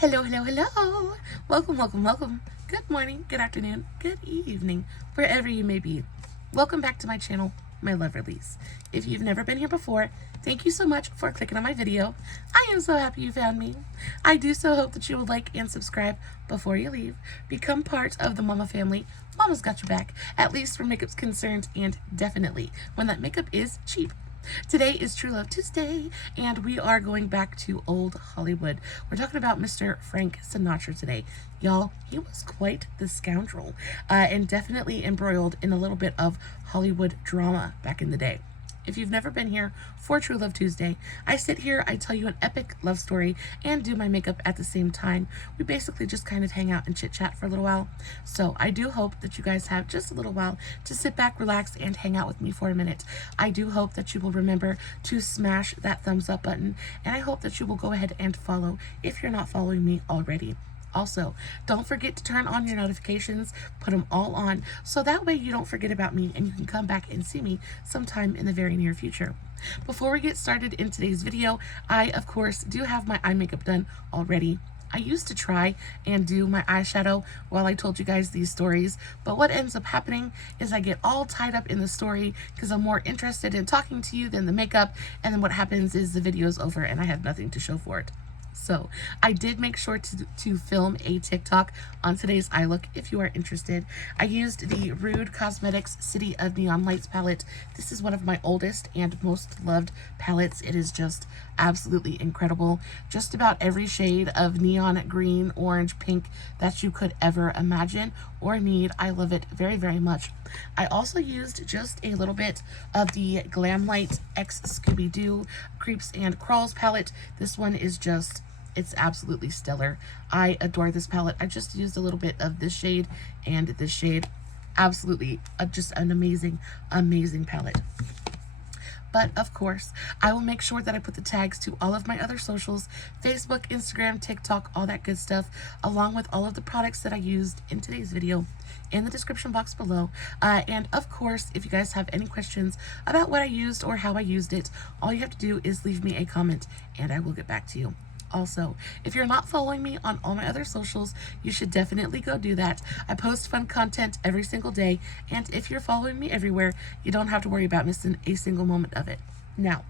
Hello, hello, hello. Welcome, welcome, welcome. Good morning, good afternoon, good evening, wherever you may be. Welcome back to my channel, my lovelies. If you've never been here before, thank you so much for clicking on my video. I am so happy you found me. I do so hope that you will like and subscribe before you leave. Become part of the Mama family. Mama's got your back, at least where makeup's concerned, and definitely when that makeup is cheap. Today is True Love Tuesday, and we are going back to old Hollywood. We're talking about Mr. Frank Sinatra today. Y'all, he was quite the scoundrel, and definitely embroiled in a little bit of Hollywood drama back in the day. If you've never been here for True Love Tuesday, I sit here, I tell you an epic love story, and do my makeup at the same time. We basically just kind of hang out and chit-chat for a little while. So I do hope that you guys have just a little while to sit back, relax, and hang out with me for a minute. I do hope that you will remember to smash that thumbs up button, and I hope that you will go ahead and follow if you're not following me already. Also, don't forget to turn on your notifications, put them all on, so that way you don't forget about me and you can come back and see me sometime in the very near future. Before we get started in today's video, I, of course, do have my eye makeup done already. I used to try and do my eyeshadow while I told you guys these stories, but what ends up happening is I get all tied up in the story because I'm more interested in talking to you than the makeup, and then what happens is the video's over and I have nothing to show for it. So I did make sure to film a TikTok on today's eye look if you are interested. I used the Rude Cosmetics City of Neon Lights palette. This is one of my oldest and most loved palettes. It is just absolutely incredible. Just about every shade of neon green, orange, pink that you could ever imagine or need. I love it very, very much. I also used just a little bit of the Glam Light X Scooby-Doo Creeps and Crawls palette. This one is just, it's absolutely stellar. I adore this palette. I just used a little bit of this shade and this shade. Absolutely just an amazing, amazing palette. But of course, I will make sure that I put the tags to all of my other socials, Facebook, Instagram, TikTok, all that good stuff, along with all of the products that I used in today's video in the description box below. And of course, if you guys have any questions about what I used or how I used it, all you have to do is leave me a comment and I will get back to you. Also, if you're not following me on all my other socials, you should definitely go do that. I post fun content every single day, and if you're following me everywhere, you don't have to worry about missing a single moment of it. Now,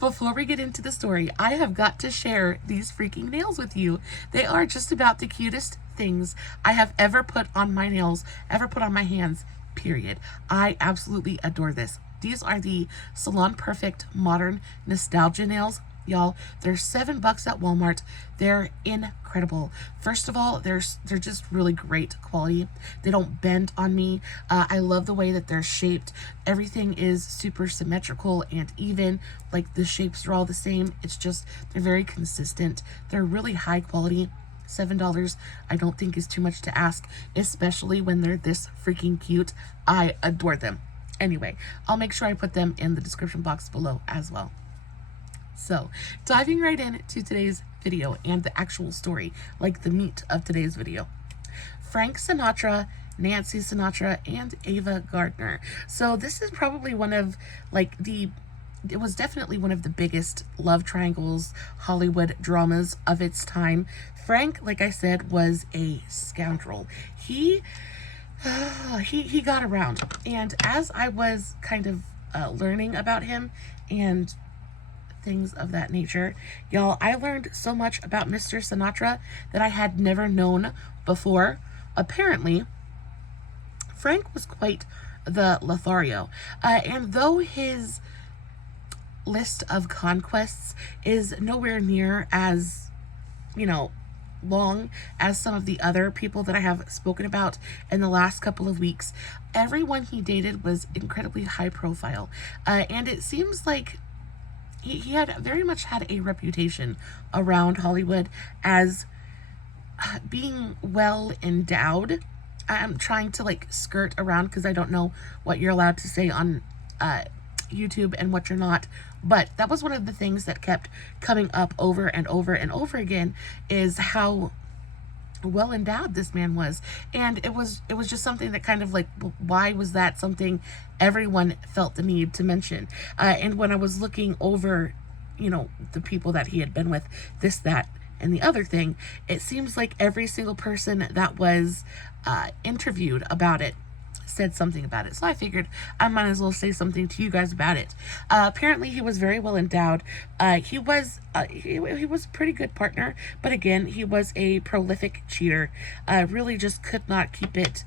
before we get into the story, I have got to share these freaking nails with you. They are just about the cutest things I have ever put on my nails, ever put on my hands, period. I absolutely adore this. These are the Salon Perfect Modern Nostalgia Nails. Y'all, they're $7 at Walmart. They're incredible. First of all, they're just really great quality. They don't bend on me. I love the way that they're shaped. Everything is super symmetrical and even. Like, the shapes are all the same. It's just, they're very consistent. They're really high quality. $7 I don't think is too much to ask, especially when they're this freaking cute. I adore them. Anyway, I'll make sure I put them in the description box below as well. So, diving right into today's video and the actual story, like the meat of today's video. Frank Sinatra, Nancy Sinatra, and Ava Gardner. So this is probably one of, like, it was definitely one of the biggest love triangles, Hollywood dramas of its time. Frank, like I said, was a scoundrel. He got around. And as I was kind of learning about him and things of that nature, y'all, I learned so much about Mr. Sinatra that I had never known before. Apparently, Frank was quite the Lothario, and though his list of conquests is nowhere near as, long as some of the other people that I have spoken about in the last couple of weeks, everyone he dated was incredibly high profile, and it seems like he had very much had a reputation around Hollywood as being well endowed. I'm trying to like skirt around because I don't know what you're allowed to say on YouTube and what you're not, but that was one of the things that kept coming up over and over and over again, is how well endowed this man was. And it was just something that kind of like, why was that something everyone felt the need to mention? And when I was looking over, the people that he had been with, this, that, And the other thing, it seems like every single person that was interviewed about it said something about it. So I figured I might as well say something to you guys about it. Apparently, he was very well endowed. He was a pretty good partner, but again, he was a prolific cheater. Really, just could not keep it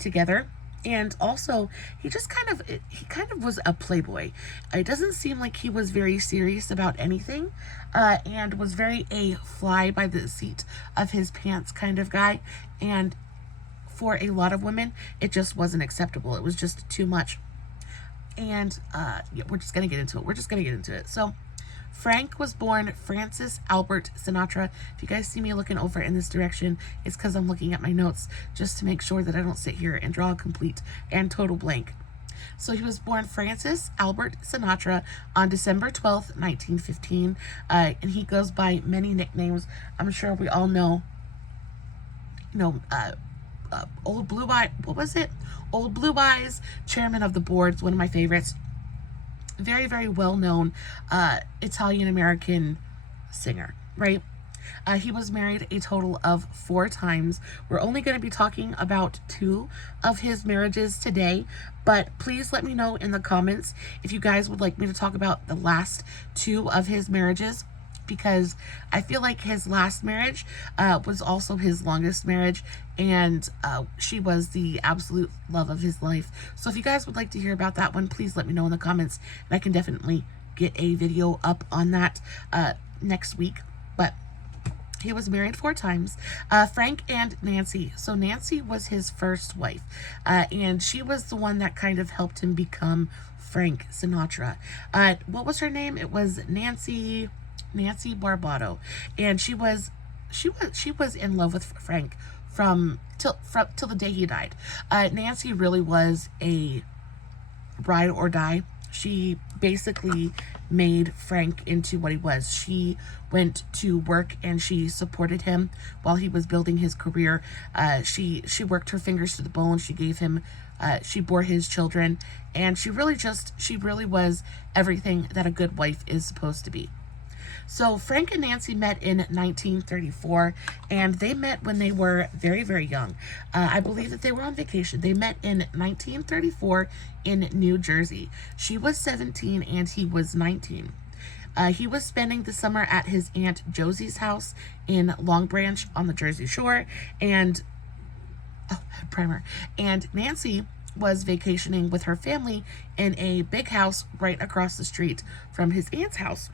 together. And also, he kind of was a playboy. It doesn't seem like he was very serious about anything, and was very a fly by the seat of his pants kind of guy. And for a lot of women, it just wasn't acceptable. It was just too much. And yeah, we're just gonna get into it. So Frank was born Francis Albert Sinatra. If you guys see me looking over in this direction, it's because I'm looking at my notes just to make sure that I don't sit here and draw a complete and total blank. So he was born Francis Albert Sinatra on December 12th, 1915, and he goes by many nicknames. I'm sure we all know, Old Blue Eye, what was it? Old Blue Eyes, chairman of the board, one of my favorites. Very, very well-known Italian-American singer, right? He was married a total of 4 times. We're only going to be talking about 2 of his marriages today, but please let me know in the comments if you guys would like me to talk about the last 2 of his marriages, because I feel like his last marriage was also his longest marriage, and she was the absolute love of his life. So if you guys would like to hear about that one, please let me know in the comments, and I can definitely get a video up on that next week. But he was married 4 times. Frank and Nancy. So Nancy was his first wife, and she was the one that kind of helped him become Frank Sinatra. What was her name? It was Nancy Barbato, and she was in love with Frank till the day he died. Nancy really was a ride or die. She basically made Frank into what he was. She went to work and she supported him while he was building his career. She worked her fingers to the bone. She gave him, she bore his children, and she really was everything that a good wife is supposed to be. So Frank and Nancy met in 1934, and they met when they were very, very young. I believe that they were on vacation. They met in 1934 in New Jersey. She was 17 and he was 19. He was spending the summer at his Aunt Josie's house in Long Branch on the Jersey Shore, and and Nancy was vacationing with her family in a big house right across the street from his aunt's house.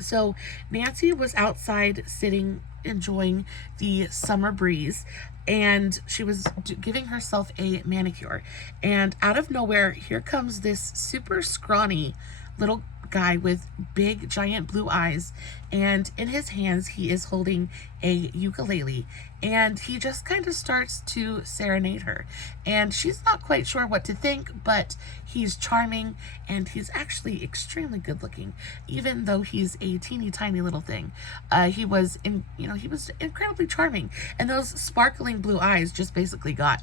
So Nancy was outside sitting, enjoying the summer breeze, and she was giving herself a manicure. And out of nowhere, here comes this super scrawny little guy with big giant blue eyes, and in his hands he is holding a ukulele, and he just kind of starts to serenade her, and she's not quite sure what to think, but he's charming, and he's actually extremely good looking, even though he's a teeny tiny little thing. He was incredibly charming, and those sparkling blue eyes just basically got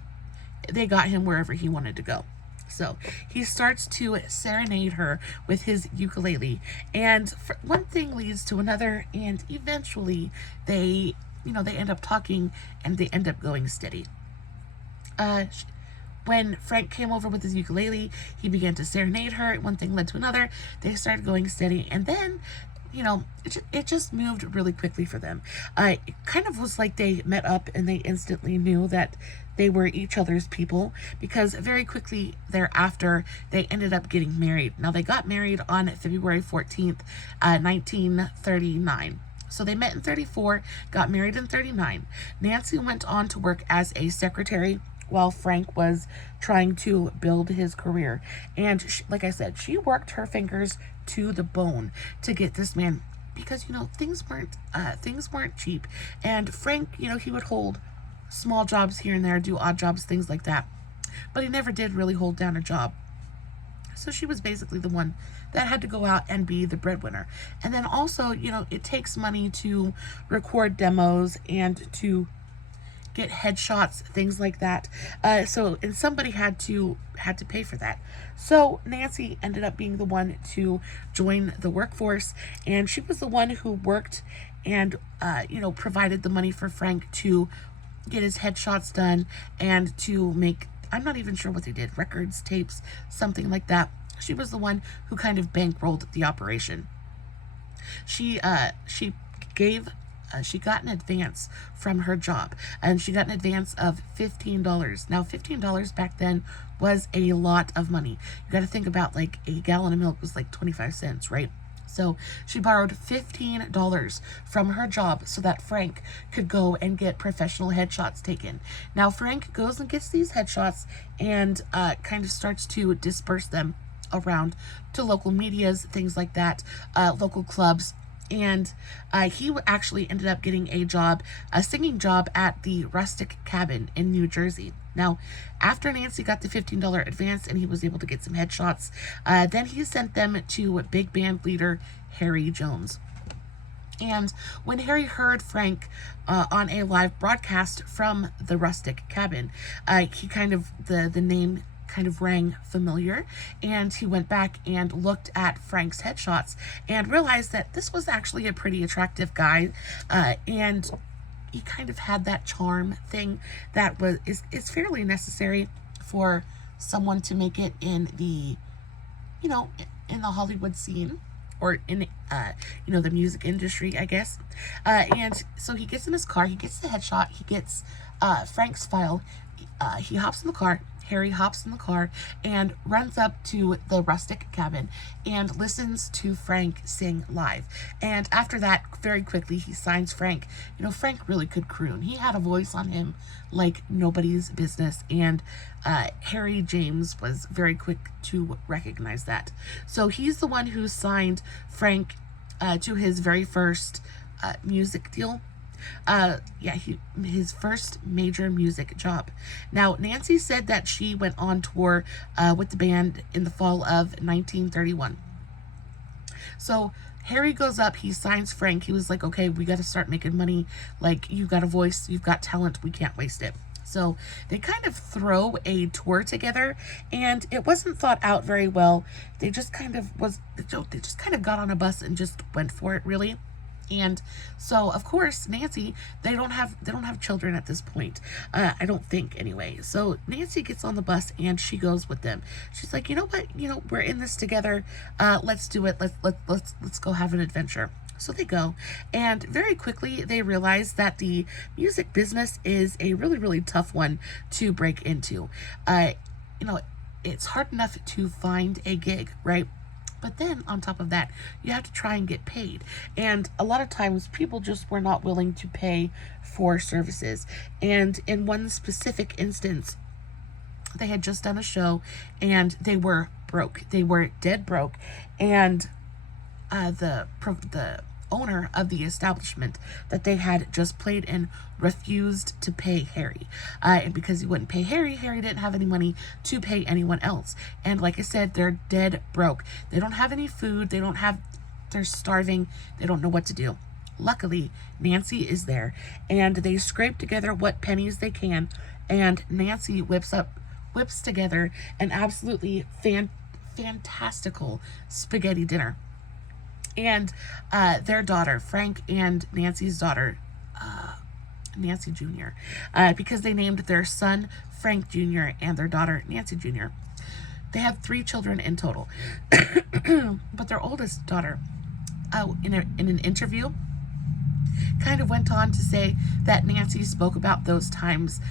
him wherever he wanted to go. So he starts to serenade her with his ukulele, and one thing leads to another, and eventually they end up talking, and they end up going steady. When Frank came over with his ukulele, he began to serenade her. One thing led to another. They started going steady, and then it just moved really quickly for them. It kind of was like they met up and they instantly knew that they were each other's people, because very quickly thereafter they ended up getting married. Now, they got married on February 14th, 1939. So they met in 34, got married in 39. Nancy went on to work as a secretary while Frank was trying to build his career. And like I said, she worked her fingers to the bone to get this man, because things weren't cheap. And Frank, he would hold small jobs here and there, do odd jobs, things like that, but he never did really hold down a job. So she was basically the one that had to go out and be the breadwinner. And then also, it takes money to record demos and to get headshots, things like that. And somebody had to pay for that. So Nancy ended up being the one to join the workforce, and she was the one who worked and provided the money for Frank to get his headshots done and to make, I'm not even sure what they did, records, tapes, something like that. She was the one who kind of bankrolled the operation. She gave she got an advance from her job, and she got an advance of $15. Now, $15 back then was a lot of money. You got to think about, like, a gallon of milk was like 25 cents, right? So she borrowed $15 from her job so that Frank could go and get professional headshots taken. Now, Frank goes and gets these headshots and kind of starts to disperse them around to local medias, things like that, local clubs. And he actually ended up getting a singing job at the Rustic Cabin in New Jersey. Now, after Nancy got the $15 advance and he was able to get some headshots, then he sent them to big band leader Harry Jones. And when Harry heard Frank on a live broadcast from the Rustic Cabin, he kind of, the name kind of rang familiar, and he went back and looked at Frank's headshots and realized that this was actually a pretty attractive guy, and he kind of had that charm thing that is fairly necessary for someone to make it in the in the Hollywood scene, or in the music industry, I guess. And so he gets in his car, he gets the headshot, he gets Frank's file, he hops in the car. Harry hops in the car and runs up to the Rustic Cabin and listens to Frank sing live. And after that, very quickly, he signs Frank. Frank really could croon. He had a voice on him like nobody's business, and Harry James was very quick to recognize that. So he's the one who signed Frank to his very first music deal. His first major music job. Now, Nancy said that she went on tour with the band in the fall of 1931. So Harry goes up, he signs Frank. He was like, okay, we got to start making money. Like, you've got a voice, you've got talent, we can't waste it. So they kind of throw a tour together, and it wasn't thought out very well. They just kind of got on a bus and just went for it, really. And so, of course, Nancy, they don't have children at this point. I don't think, anyway. So Nancy gets on the bus and she goes with them. She's like, you know what? We're in this together. Let's do it. Let's go have an adventure. So they go, and very quickly they realize that the music business is a really, really tough one to break into. It's hard enough to find a gig, right? But then on top of that, you have to try and get paid. And a lot of times people just were not willing to pay for services. And in one specific instance, they had just done a show and they were broke. They were dead broke. And the owner of the establishment that they had just played in refused to pay Harry. And because he wouldn't pay Harry, Harry didn't have any money to pay anyone else. And like I said, they're dead broke. They don't have any food. They're starving. They don't know what to do. Luckily, Nancy is there, and they scrape together what pennies they can, and Nancy whips together an absolutely fantastical spaghetti dinner. And their daughter, Frank and Nancy's daughter, Nancy Jr., because they named their son Frank Jr. and their daughter Nancy Jr. They have 3 children in total. But their oldest daughter, in an interview, kind of went on to say that Nancy spoke about those times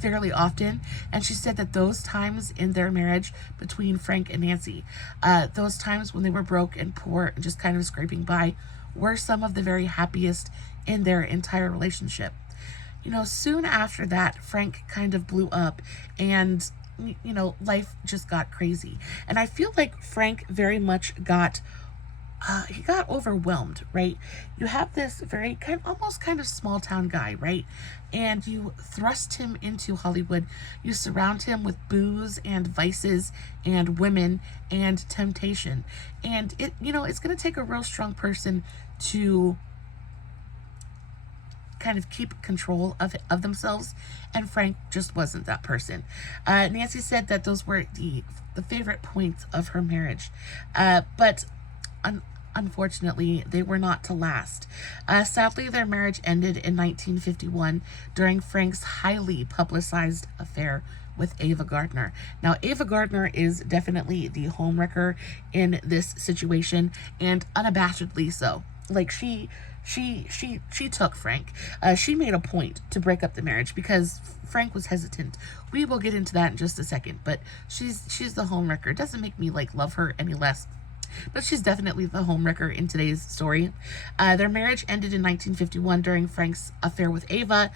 fairly often, and she said that those times in their marriage between Frank and Nancy, those times when they were broke and poor and just kind of scraping by, were some of the very happiest in their entire relationship. Soon after that, Frank kind of blew up, and life just got crazy. And I feel like Frank very much got overwhelmed, right? You have this very almost kind of small town guy, right? And you thrust him into Hollywood. You surround him with booze and vices and women and temptation. And it's going to take a real strong person to kind of keep control of themselves, and Frank just wasn't that person. Nancy said that those were the favorite points of her marriage, but unfortunately, they were not to last. Sadly, their marriage ended in 1951 during Frank's highly publicized affair with Ava Gardner. Now, Ava Gardner is definitely the homewrecker in this situation, and unabashedly so. Like, she took Frank. She made a point to break up the marriage because Frank was hesitant. We will get into that in just a second, but she's the homewrecker. It doesn't make me like love her any less, but she's definitely the homewrecker in today's story. Their marriage ended in 1951 during Frank's affair with Ava.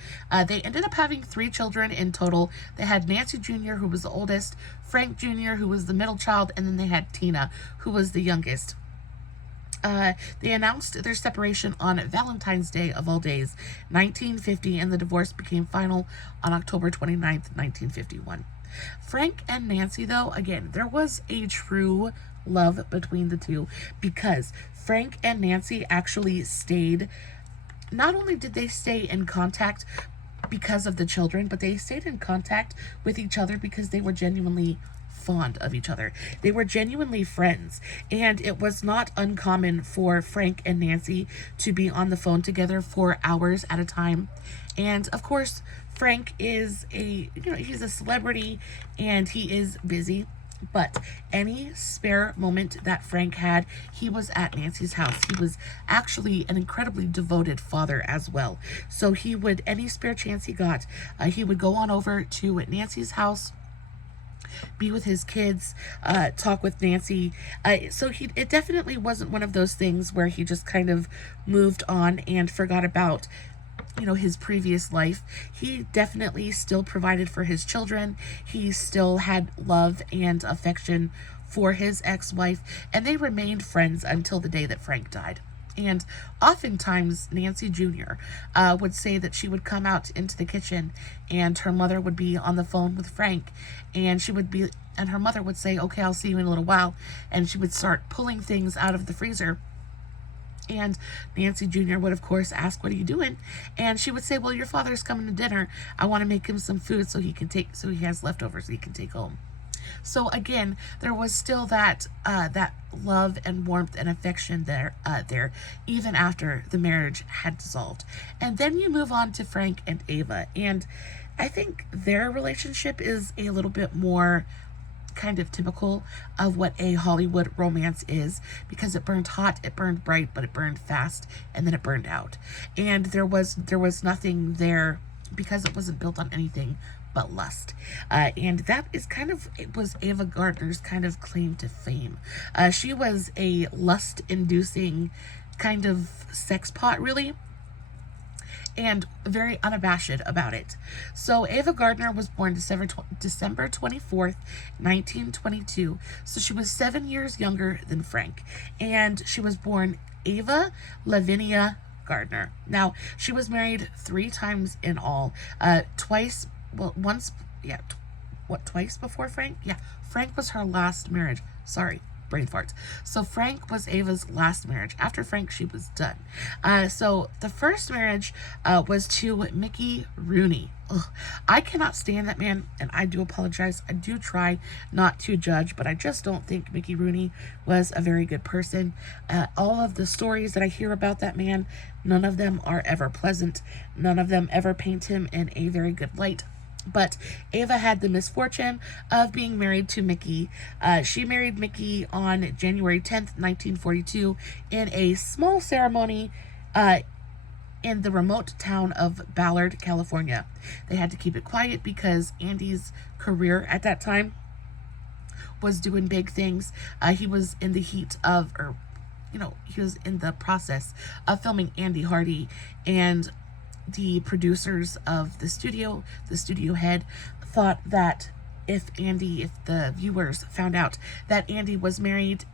They ended up having 3 children in total. They had Nancy Jr., who was the oldest, Frank Jr., who was the middle child, and then they had Tina, who was the youngest. They announced their separation on Valentine's Day of all days, 1950, and the divorce became final on October 29th, 1951. Frank and Nancy, though, again, there was a true love between the two, because Frank and Nancy actually stayed, not only did they stay in contact because of the children, but they stayed in contact with each other because they were genuinely fond of each other. They were genuinely friends, and it was not uncommon for Frank and Nancy to be on the phone together for hours at a time. And of course, Frank is he's a celebrity and he is busy. But any spare moment that Frank had, he was at Nancy's house. He was actually an incredibly devoted father as well. So he would, any spare chance he got, he would go on over to Nancy's house, be with his kids, talk with Nancy. So it definitely wasn't one of those things where he just kind of moved on and forgot about his previous life. He definitely still provided for his children. He still had love and affection for his ex-wife, and they remained friends until the day that Frank died. And oftentimes, Nancy Jr. Would say that she would come out into the kitchen and her mother would be on the phone with Frank, and her mother would say, "Okay, I'll see you in a little while," and she would start pulling things out of the freezer. And Nancy Jr. would, of course, ask, "What are you doing?" And she would say, "Well, your father's coming to dinner. I want to make him some food so he has leftovers so he can take home." So again, there was still that love and warmth and affection there, even after the marriage had dissolved. And then you move on to Frank and Ava, and I think their relationship is a little bit more kind of typical of what a Hollywood romance is, because it burned hot, it burned bright, but it burned fast, and then it burned out. And there was nothing there because it wasn't built on anything but lust. And that is it was Ava Gardner's kind of claim to fame. She was a lust-inducing kind of sex pot, really, and very unabashed about it. So Ava Gardner was born December 24th, 1922. So she was 7 years younger than Frank. And she was born Ava Lavinia Gardner. Now, she was married 3 times in all. Twice before Frank? Yeah, Frank was her last marriage. Sorry, brain farts. So Frank was Ava's last marriage. After Frank, she was done. So the first marriage was to Mickey Rooney. Ugh, I cannot stand that man, and I do apologize. I do try not to judge, but I just don't think Mickey Rooney was a very good person. All of the stories that I hear about that man, none of them are ever pleasant. None of them ever paint him in a very good light. But Ava had the misfortune of being married to Mickey. She married Mickey on January 10th, 1942, in a small ceremony in the remote town of Ballard, California. They had to keep it quiet because Andy's career at that time was doing big things. He was in the heat of, he was in the process of filming Andy Hardy, and the producers of the studio head, thought that if the viewers found out that Andy was married,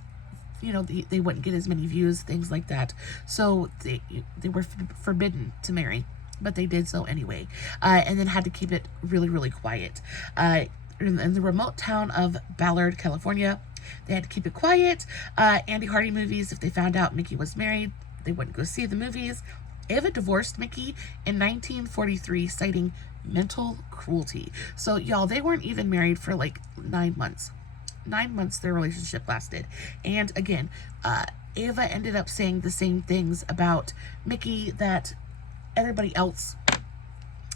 they wouldn't get as many views, things like that. So they were forbidden to marry, but they did so anyway, and then had to keep it really, really quiet. In the remote town of Ballard, California, they had to keep it quiet. Andy Hardy movies, if they found out Mickey was married, they wouldn't go see the movies. Ava divorced Mickey in 1943, citing mental cruelty. So, y'all, they weren't even married for like 9 months. 9 months their relationship lasted. And again, Ava ended up saying the same things about Mickey that everybody else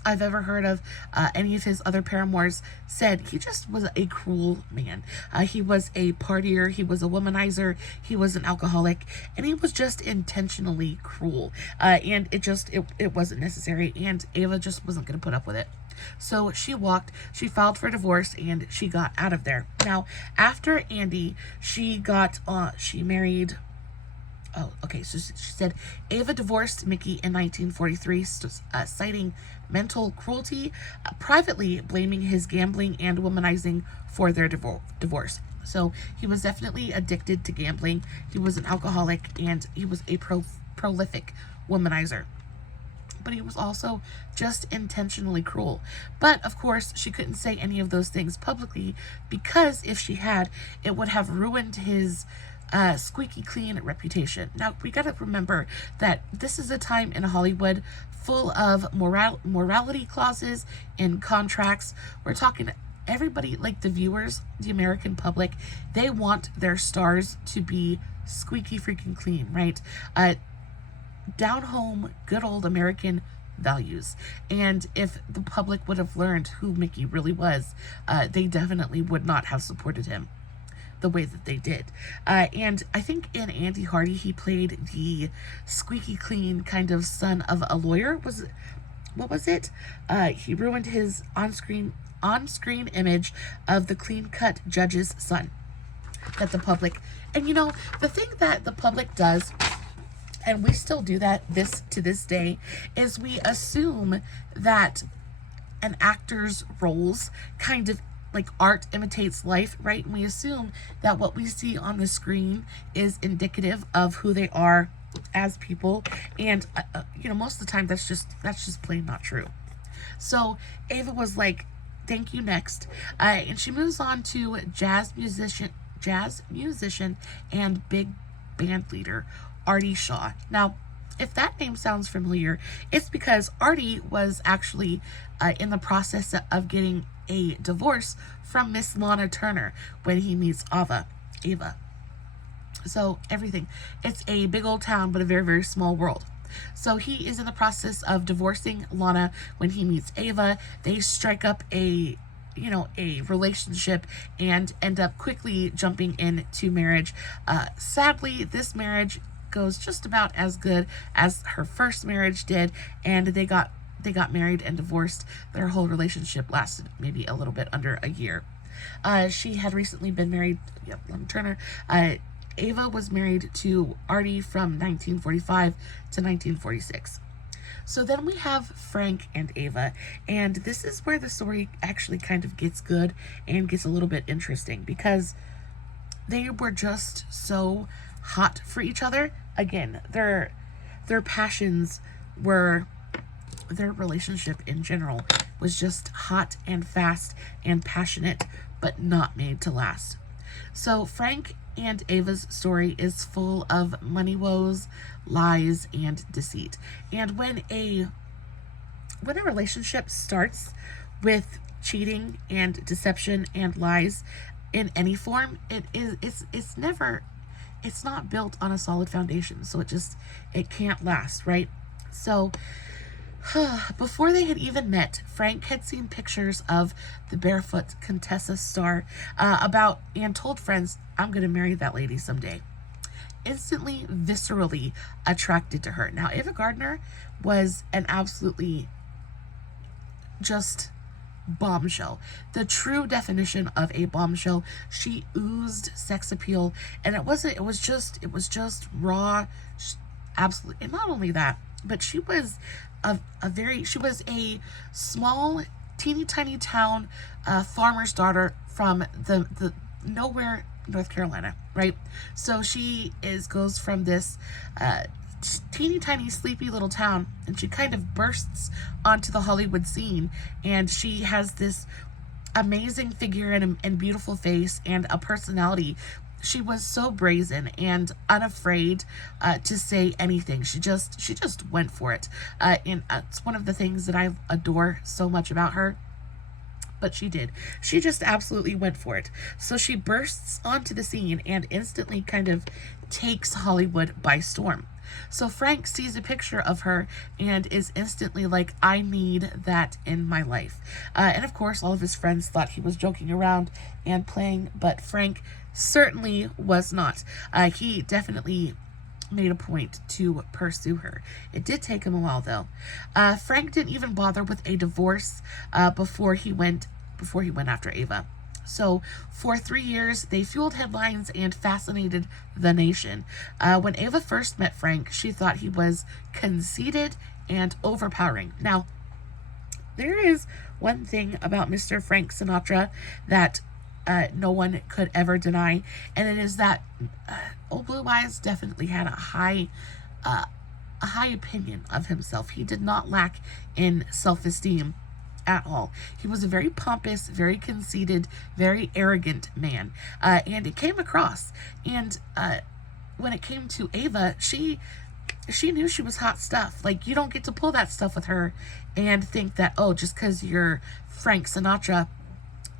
I've ever heard of, any of his other paramours, said he just was a cruel man. He was a partier, he was a womanizer, he was an alcoholic, and he was just intentionally cruel. And it wasn't necessary, and Ava just wasn't going to put up with it. So she filed for divorce, and she got out of there. Now, after Andy, she married. Oh, okay. So she said Ava divorced Mickey in 1943, citing mental cruelty, privately blaming his gambling and womanizing for their divorce. So he was definitely addicted to gambling. He was an alcoholic, and he was a prolific womanizer. But he was also just intentionally cruel. But of course, she couldn't say any of those things publicly, because if she had, it would have ruined his squeaky clean reputation. Now, we got to remember that this is a time in Hollywood full of morality clauses in contracts. We're talking everybody, like the viewers, the American public, they want their stars to be squeaky freaking clean, right? Down home, good old American values. And if the public would have learned who Mickey really was, they definitely would not have supported him the way that they did. And I think in Andy Hardy, he played the squeaky clean kind of son of a lawyer. What was it? He ruined his on-screen image of the clean-cut judge's son. That the public, and the thing that the public does, and we still do that to this day, is we assume that an actor's roles kind of like art imitates life, right? And we assume that what we see on the screen is indicative of who they are as people, and most of the time that's just plain not true. So Ava was like, "Thank you, next," and she moves on to jazz musician and big band leader Artie Shaw. Now, if that name sounds familiar, it's because Artie was actually in the process of getting a divorce from Miss Lana Turner when he meets Ava. So everything. It's a big old town, but a very, very small world. So he is in the process of divorcing Lana when he meets Ava. They strike up a relationship and end up quickly jumping into marriage. Sadly, this marriage goes just about as good as her first marriage did, and they got married and divorced. Their whole relationship lasted maybe a little bit under a year. She had recently been married, Lana Turner. Ava was married to Artie from 1945 to 1946. So then we have Frank and Ava, and this is where the story actually kind of gets good and gets a little bit interesting, because they were just so hot for each other. Again, their passions were, their relationship in general was just hot and fast and passionate, but not made to last. So Frank and Ava's story is full of money woes, lies, and deceit. And when a relationship starts with cheating and deception and lies in any form, it's not built on a solid foundation. So it can't last, right? So before they had even met, Frank had seen pictures of the barefoot Contessa star and told friends, "I'm going to marry that lady someday." Instantly, viscerally attracted to her. Now, Ava Gardner was an absolutely just bombshell. The true definition of a bombshell. She oozed sex appeal, and it was just raw, absolutely. And not only that, but she was a small, teeny tiny town farmer's daughter from the nowhere, North Carolina, right? So she goes from this teeny tiny sleepy little town, and she kind of bursts onto the Hollywood scene, and she has this amazing figure and beautiful face and a personality. she was so brazen and unafraid to say anything. She just went for it. And it's one of the things that I adore so much about her. But she did. She just absolutely went for it. So she bursts onto the scene and instantly kind of takes Hollywood by storm. So Frank sees a picture of her and is instantly like, I need that in my life. And of course, all of his friends thought he was joking around and playing, but Frank certainly was not. He definitely made a point to pursue her. It did take him a while though. Frank didn't even bother with a divorce before he went after Ava. So for 3 years, they fueled headlines and fascinated the nation. When Ava first met Frank, she thought he was conceited and overpowering. Now, there is one thing about Mr. Frank Sinatra that no one could ever deny, and it is that Old Blue Eyes definitely had a high opinion of himself. He did not lack in self-esteem at all. He was a very pompous, very conceited, very arrogant man, and it came across. And when it came to Ava, she knew she was hot stuff. Like, you don't get to pull that stuff with her and think that, oh, just because you're Frank Sinatra,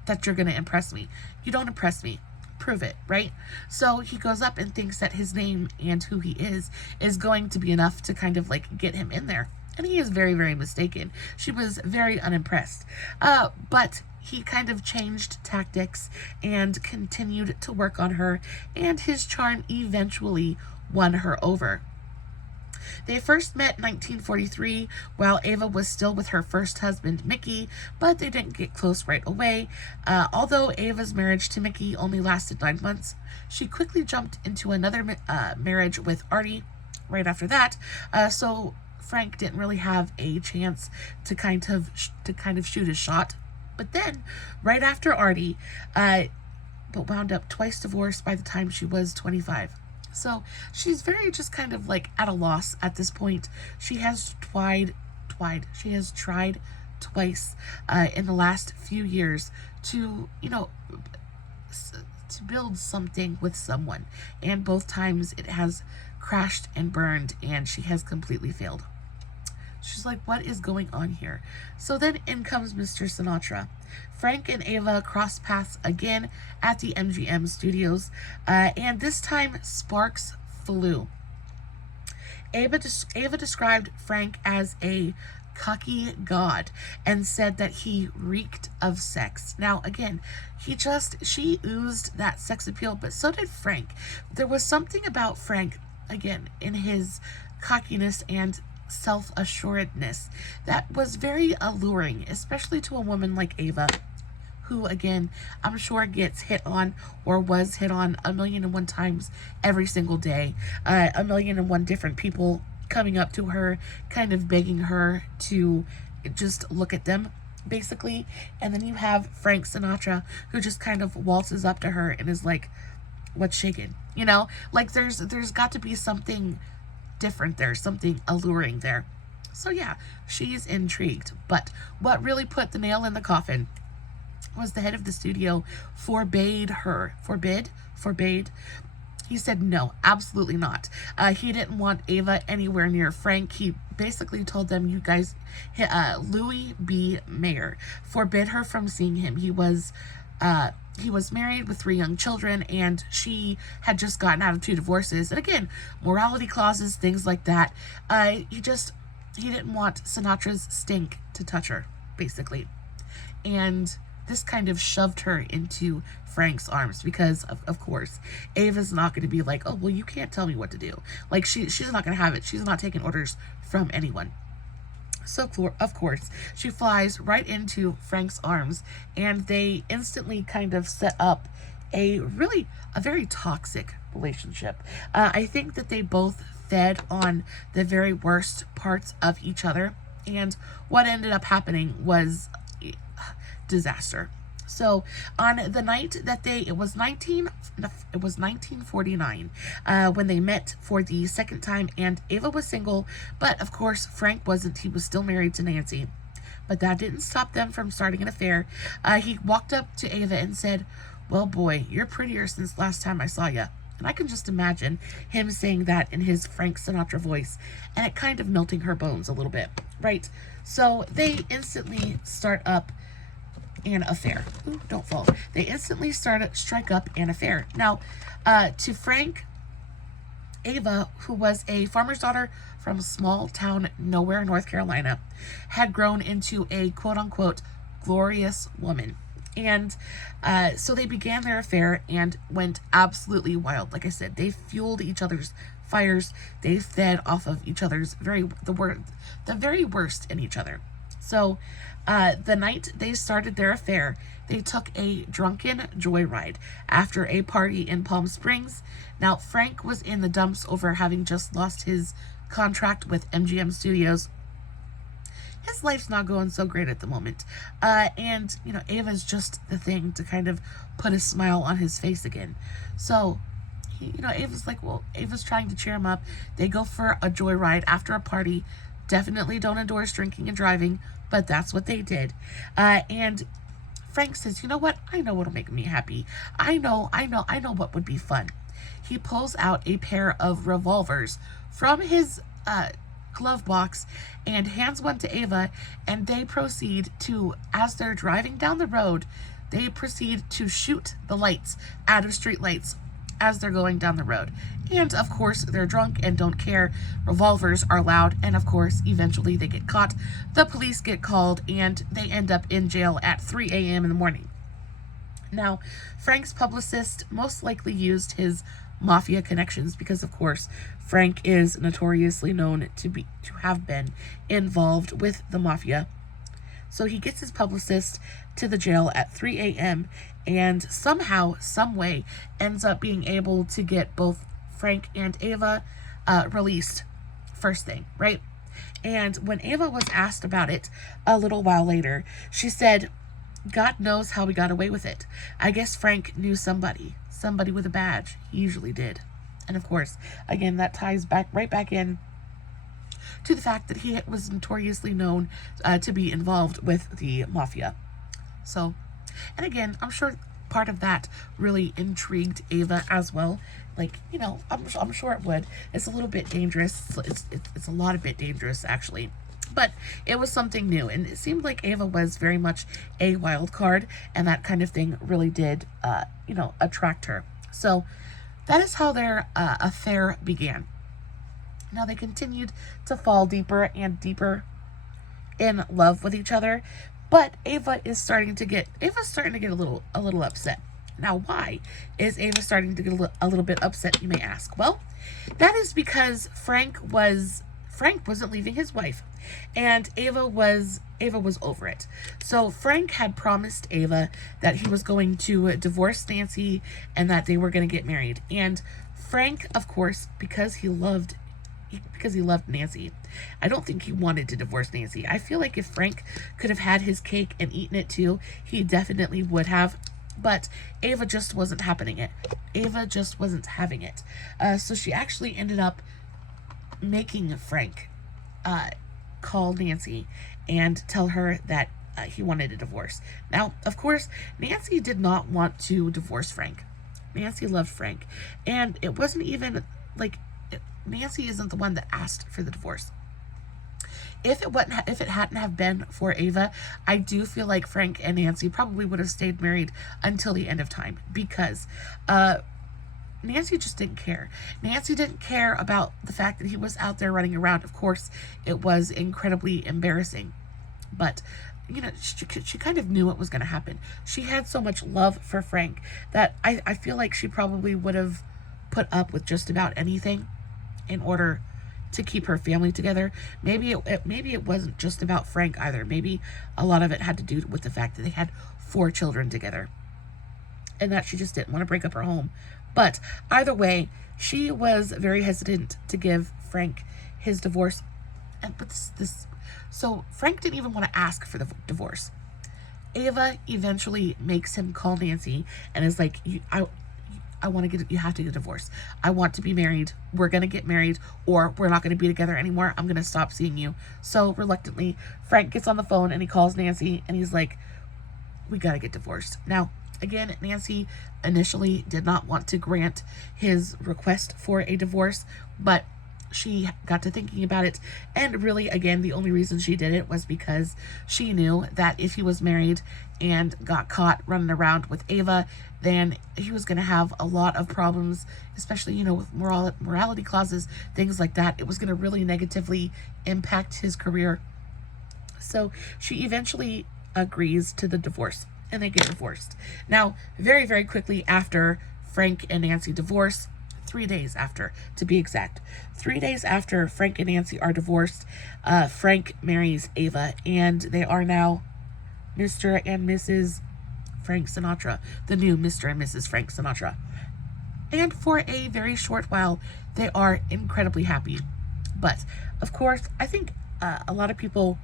that you're going to impress me. You don't impress me. Prove it, right? So he goes up and thinks that his name and who he is going to be enough to kind of like get him in there. And he is very, very mistaken. She was very unimpressed. But he kind of changed tactics and continued to work on her, and his charm eventually won her over. They first met in 1943 while Ava was still with her first husband, Mickey, but they didn't get close right away. Although Ava's marriage to Mickey only lasted 9 months, she quickly jumped into another marriage with Artie right after that. So Frank didn't really have a chance to kind of shoot his shot. But then, right after Artie, but wound up twice divorced by the time she was 25. So she's very just kind of like at a loss at this point. She has tried twice in the last few years to, to build something with someone. And both times it has crashed and burned, and she has completely failed. She's like, what is going on here? So then in comes Mr. Sinatra. Frank and Ava cross paths again at the MGM studios, and this time sparks flew. Ava described Frank as a cocky god and said that he reeked of sex. Now, again, she oozed that sex appeal, but so did Frank. There was something about Frank, again, in his cockiness and self-assuredness that was very alluring, especially to a woman like Ava, who, again, I'm sure gets hit on or was hit on 1,000,001 times every single day. 1,000,001 different people coming up to her, kind of begging her to just look at them, basically. And then you have Frank Sinatra, who just kind of waltzes up to her and is like, what's shaking? Like there's got to be something different there, something alluring there. So yeah, she's intrigued. But what really put the nail in the coffin was the head of the studio forbade. He said no, absolutely not. He didn't want Ava anywhere near Frank. He basically told them, you guys, Louis B. Mayer forbid her from seeing him. He was married with 3 young children, and she had just gotten out of 2 divorces. And again, morality clauses, things like that. He didn't want Sinatra's stink to touch her, basically. And this kind of shoved her into Frank's arms because, of course, Ava's not going to be like, oh, well, you can't tell me what to do. Like, she's not going to have it. She's not taking orders from anyone. So, of course, she flies right into Frank's arms, and they instantly kind of set up a very toxic relationship. I think that they both fed on the very worst parts of each other, and what ended up happening was disaster. So on the night that it was 1949 when they met for the second time, and Ava was single, but of course Frank wasn't. He was still married to Nancy, but that didn't stop them from starting an affair. He walked up to Ava and said, Well, boy, you're prettier since last time I saw you. And I can just imagine him saying that in his Frank Sinatra voice, and it kind of melting her bones a little bit, right? So they instantly start up an affair. Ooh, don't fall. They instantly strike up an affair. Now, to Frank, Ava, who was a farmer's daughter from small town nowhere, North Carolina, had grown into a quote-unquote glorious woman. And so they began their affair and went absolutely wild. Like I said, they fueled each other's fires. They fed off of each other's the very worst in each other. So the night they started their affair, they took a drunken joyride after a party in Palm Springs. Now, Frank was in the dumps over having just lost his contract with MGM Studios. His life's not going so great at the moment. And, Ava's just the thing to kind of put a smile on his face again. So, Ava's trying to cheer him up. They go for a joyride after a party. Definitely don't endorse drinking and driving, but that's what they did. And Frank says, you know what? I know what'll make me happy. I know what would be fun. He pulls out a pair of revolvers from his glove box and hands one to Ava, and they proceed to, as they're driving down the road, they proceed to shoot the lights out of street lights as they're going down the road. And of course, they're drunk and don't care. Revolvers are loud, and of course, eventually they get caught. The police get called, and they end up in jail at 3 a.m. in the morning. Now, Frank's publicist most likely used his mafia connections because, of course, Frank is notoriously known to have been involved with the mafia. So he gets his publicist to the jail at 3 a.m. and somehow, some way, ends up being able to get both Frank and Ava released first thing, right? And when Ava was asked about it a little while later, she said, God knows how we got away with it. I guess Frank knew somebody with a badge. He usually did. And of course, again, that ties right back in to the fact that he was notoriously known to be involved with the mafia. So, and again, I'm sure part of that really intrigued Ava as well. Like, I'm sure it would. It's a little bit dangerous. It's a lot of bit dangerous, actually. But it was something new, and it seemed like Ava was very much a wild card, and that kind of thing really did, attract her. So that is how their affair began. Now they continued to fall deeper and deeper in love with each other, but Ava's starting to get a little upset. Now, why is Ava starting to get a little bit upset, you may ask? Well, that is because Frank wasn't leaving his wife, and Ava was over it. So Frank had promised Ava that he was going to divorce Nancy and that they were going to get married. And Frank, of course, because he loved Nancy, I don't think he wanted to divorce Nancy. I feel like if Frank could have had his cake and eaten it too, he definitely would have. But Ava just wasn't having it. So she actually ended up making Frank call Nancy and tell her that he wanted a divorce. Now, of course, Nancy did not want to divorce Frank. Nancy loved Frank. And it wasn't even like Nancy isn't the one that asked for the divorce. If it hadn't have been for Ava, I do feel like Frank and Nancy probably would have stayed married until the end of time, because Nancy just didn't care. Nancy didn't care about the fact that he was out there running around. Of course, it was incredibly embarrassing, but she kind of knew what was going to happen. She had so much love for Frank that I feel like she probably would have put up with just about anything in order to keep her family together. Maybe it wasn't just about Frank either. Maybe a lot of it had to do with the fact that they had 4 children together, and that she just didn't want to break up her home. But either way, she was very hesitant to give Frank his divorce. So Frank didn't even want to ask for the divorce. Ava eventually makes him call Nancy and is like, you have to get a divorce. I want to be married. We're going to get married, or we're not going to be together anymore. I'm going to stop seeing you. So reluctantly, Frank gets on the phone and he calls Nancy and he's like, we got to get divorced. Now, Again, Nancy initially did not want to grant his request for a divorce, but she got to thinking about it, and really, again, the only reason she did it was because she knew that if he was married and got caught running around with Ava, then he was going to have a lot of problems, especially, with morality clauses, things like that. It was going to really negatively impact his career. So she eventually agrees to the divorce, and they get divorced. Now, very, very quickly after Frank and Nancy divorce, 3 days after, to be exact. 3 days after Frank and Nancy are divorced, Frank marries Ava, and they are now Mr. and Mrs. Frank Sinatra, the new Mr. and Mrs. Frank Sinatra. And for a very short while, they are incredibly happy. But, of course, I think a lot of people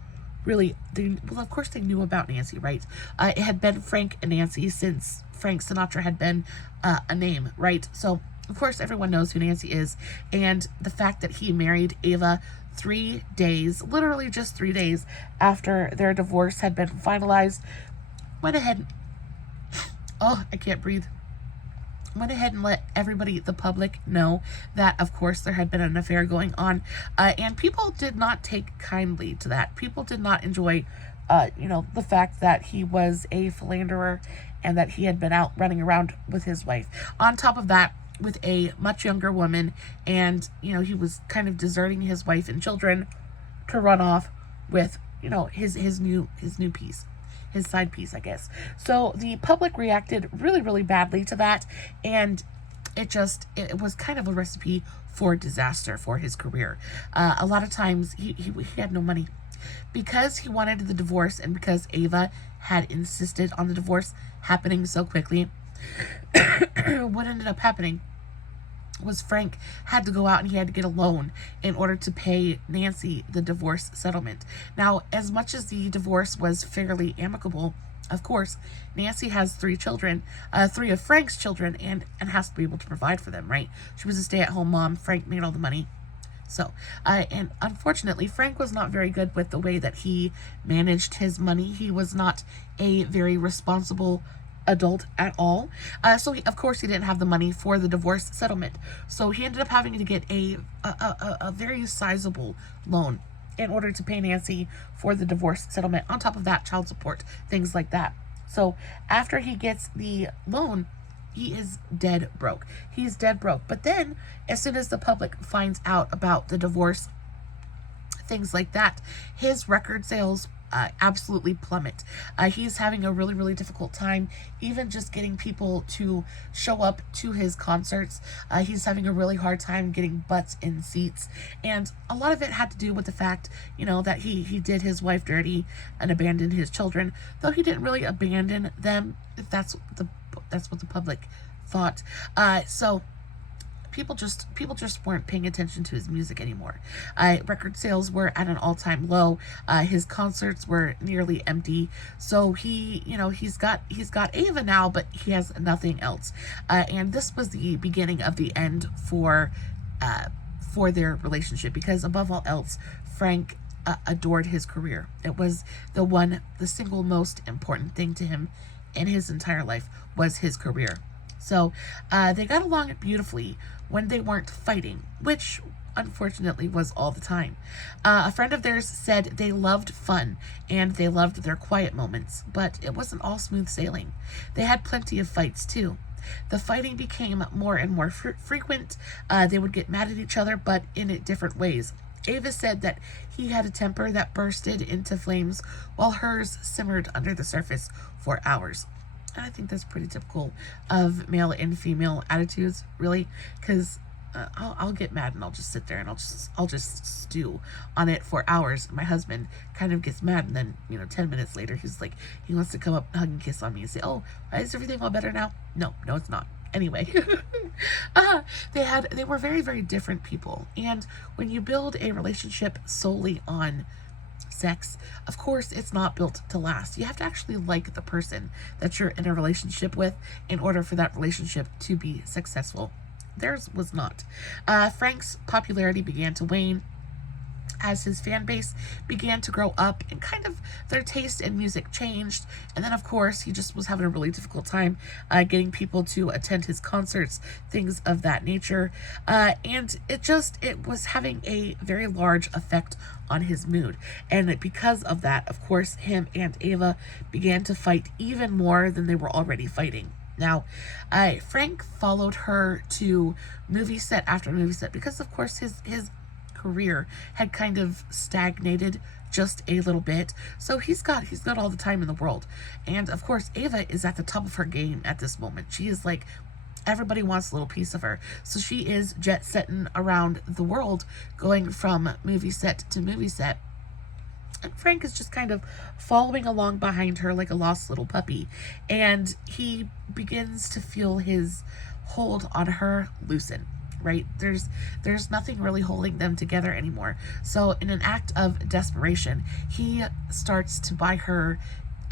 of course they knew about Nancy, right? It had been Frank and Nancy since Frank Sinatra had been a name, right? So, of course, everyone knows who Nancy is. And the fact that he married Ava 3 days, literally just 3 days after their divorce had been finalized, went ahead, oh, I can't breathe, went ahead and let everybody, the public, know that, of course, there had been an affair going on. And people did not take kindly to that. People did not enjoy, the fact that he was a philanderer and that he had been out running around with his wife. On top of that, with a much younger woman, and, he was kind of deserting his wife and children to run off with, his new piece. His side piece, I guess. So the public reacted really, really badly to that, and it was kind of a recipe for disaster for his career. A lot of times he had no money because he wanted the divorce, and because Ava had insisted on the divorce happening so quickly. What ended up happening was Frank had to go out and he had to get a loan in order to pay Nancy the divorce settlement. Now, as much as the divorce was fairly amicable, of course, Nancy has 3 children, 3 of Frank's children, and has to be able to provide for them, right? She was a stay-at-home mom. Frank made all the money. So, and unfortunately, Frank was not very good with the way that he managed his money. He was not a very responsible adult at all. So of course he didn't have the money for the divorce settlement. So he ended up having to get a very sizable loan in order to pay Nancy for the divorce settlement. On top of that, child support, things like that. So after he gets the loan, he is dead broke. He's dead broke. But then, as soon as the public finds out about the divorce, things like that, his record sales absolutely plummet. He's having a really, really difficult time even just getting people to show up to his concerts. He's having a really hard time getting butts in seats, and a lot of it had to do with the fact, that he did his wife dirty and abandoned his children, though he didn't really abandon them, if that's what the public thought. So people just weren't paying attention to his music anymore. Record sales were at an all-time low. His concerts were nearly empty. So he's got Ava now, but he has nothing else. And this was the beginning of the end for their relationship, because above all else, Frank adored his career. It was the single most important thing to him in his entire life was his career. So they got along beautifully when they weren't fighting, which unfortunately was all the time. A friend of theirs said they loved fun and they loved their quiet moments, but it wasn't all smooth sailing. They had plenty of fights too. The fighting became more and more frequent. They would get mad at each other, but in different ways. Ava said that he had a temper that bursted into flames while hers simmered under the surface for hours. And I think that's pretty typical of male and female attitudes, really, because I'll get mad and I'll just sit there and I'll just stew on it for hours. My husband kind of gets mad, and then 10 minutes later he wants to come up, hug and kiss on me and say, "Oh, is everything all better now?" No, it's not. Anyway, they were very, very different people, and when you build a relationship solely on sex, of course it's not built to last. You have to actually like the person that you're in a relationship with in order for that relationship to be successful. Theirs was not. Frank's popularity began to wane as his fan base began to grow up and kind of their taste in music changed. And then, of course, he just was having a really difficult time getting people to attend his concerts, things of that nature. And it was having a very large effect on his mood. And because of that, of course, him and Ava began to fight even more than they were already fighting. Now, Frank followed her to movie set after movie set because, of course, his career had kind of stagnated just a little bit. So he's got all the time in the world. And of course, Ava is at the top of her game at this moment. She is like, everybody wants a little piece of her. So she is jet setting around the world, going from movie set to movie set. And Frank is just kind of following along behind her like a lost little puppy. And he begins to feel his hold on her loosen, right? There's nothing really holding them together anymore. So in an act of desperation, he starts to buy her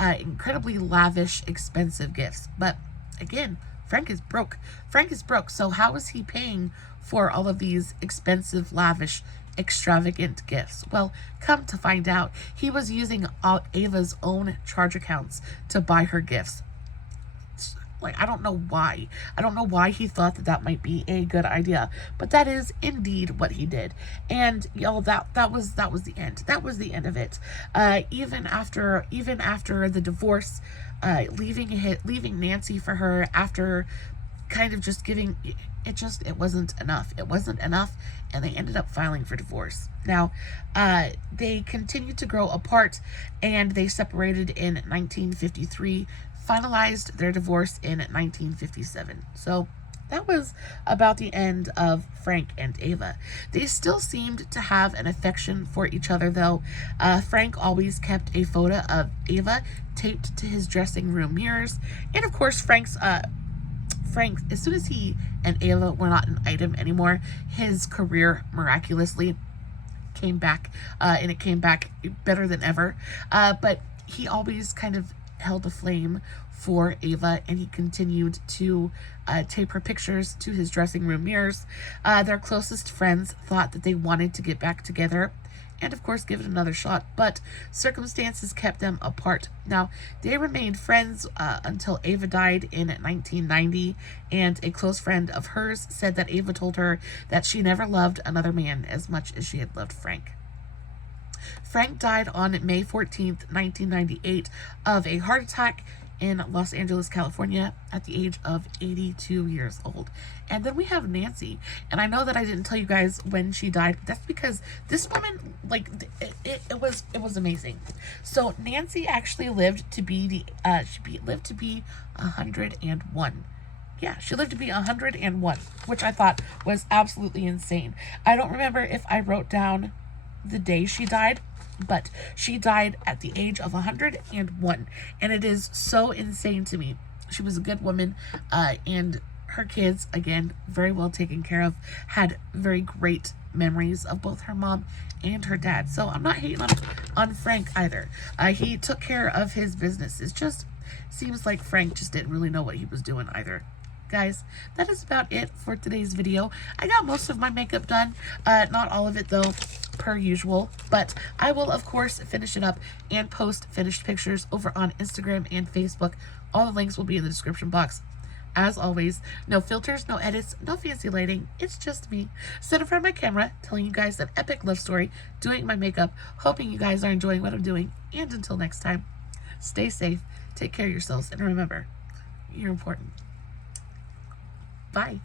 incredibly lavish, expensive gifts. But again, Frank is broke. Frank is broke. So how is he paying for all of these expensive, lavish, extravagant gifts? Well, come to find out, he was using Ava's own charge accounts to buy her gifts. Like, I don't know why. I don't know why he thought that might be a good idea, but that is indeed what he did. And y'all, that was the end. That was the end of it. Even after the divorce, leaving Nancy for her, after kind of just giving it wasn't enough. It wasn't enough, and they ended up filing for divorce. Now, they continued to grow apart, and they separated in 1953, finalized their divorce in 1957. So that was about the end of Frank and Ava. They still seemed to have an affection for each other, though. Frank always kept a photo of Ava taped to his dressing room mirrors, and of course, Frank, as soon as he and Ava were not an item anymore, his career miraculously came back, and it came back better than ever. But he always kind of held a flame for Ava, and he continued to tape her pictures to his dressing room mirrors. Their closest friends thought that they wanted to get back together and, of course, give it another shot, but circumstances kept them apart. Now, they remained friends until Ava died in 1990, and a close friend of hers said that Ava told her that she never loved another man as much as she had loved Frank. Frank died on May 14th, 1998, of a heart attack in Los Angeles, California, at the age of 82 years old. And then we have Nancy. And I know that I didn't tell you guys when she died, but that's because this woman, like, it was amazing. So Nancy actually lived to be 101. Yeah, she lived to be 101, which I thought was absolutely insane. I don't remember if I wrote down the day she died, but she died at the age of 101, and it is so insane to me. She was a good woman, and her kids, again, very well taken care of, had very great memories of both her mom and her dad. So I'm not hating on Frank either. He took care of his business. It just seems like Frank just didn't really know what he was doing either. Guys, that is about it for today's video. I got most of my makeup done, not all of it though, per usual, but I will of course finish it up and post finished pictures over on Instagram and Facebook. All the links will be in the description box. As always, no filters, no edits, no fancy lighting. It's just me sitting in front of my camera telling you guys an epic love story, doing my makeup, hoping you guys are enjoying what I'm doing. And until next time, stay safe, take care of yourselves, and remember, you're important. Bye.